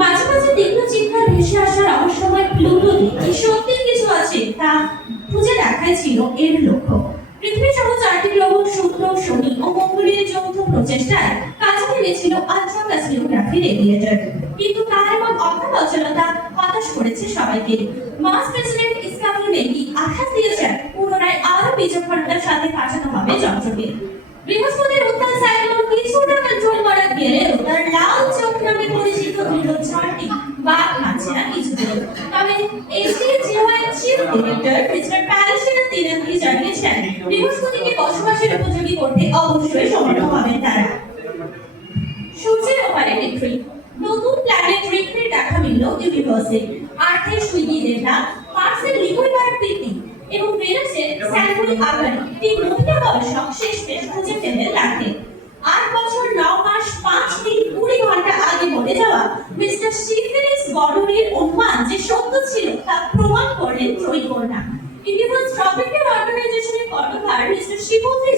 মাঝে মাঝে তীব্র চিন্তার ভেসে আসার রহস্যময় প্লুটোতে যে সত্যি কিছু আছে তা খুঁজে দেখাই ছিল এর লক্ষ্য। পৃথিবী সহ 4টি গ্রহ শুক্র, শনি ও মঙ্গলের যৌথ প্রচেষ্টায় কাজে নেমেছিল আলট্রাসোনোগ্রাফি রেডিয়েটর। কিন্তু তার এমন অগাধ অচলতা হতাশ করেছে সবাইকে। মার্স প্রেসিডেন্ট ইসকাফি মেকি আশ্বাস দিয়েছেন পুনরায় আরো বিচক্ষণতার সাথে পাঠানো হবে যন্ত্রকে। বৃহস্পতির উত্তাল সাইক্লোন কিছুটা কন্ট্রোল করা গেলেও তার লাল চোখ নামে পরিচিত ধুলোর ঝড়টি বাদ মানছে না কিছুতেই। তবে এসডিজিওআই চিফ ডিরেক্টর মিস্টার প্যালেস্টিনা তিরান্তি জানিয়েছেন বৃহস্পতিকে বসবাসের উপযোগী করতে অবশ্যই সমর্থ হবেন তারা। সূর্যের ওপারে রিট্রিট, নতুন প্ল্যানেট রিট্রিট দেখা মিলল ইউনিভার্সে। আর্থের সুইগি ডেল্টা, মার্সের লিকুইফায়ার পিটি এবং ভেনাসের স্যাম্পল আগার 3 মহিলা গবেষক শেষমেশ খুঁজে পেলেন রাতে। 8 বছর 9 মাস 5 দিন 20 ঘন্টা আগে মরে যাওয়া মিস্টার শিফেরিস গডরির অনুমান যে সত্য ছিল তা প্রমাণ করলেন ত্রয়ীকর্ণা। ইউনিভার্স ট্রপিক্যাল অর্গানাইজেশনের কর্ণধার মিস্টার শিবুতে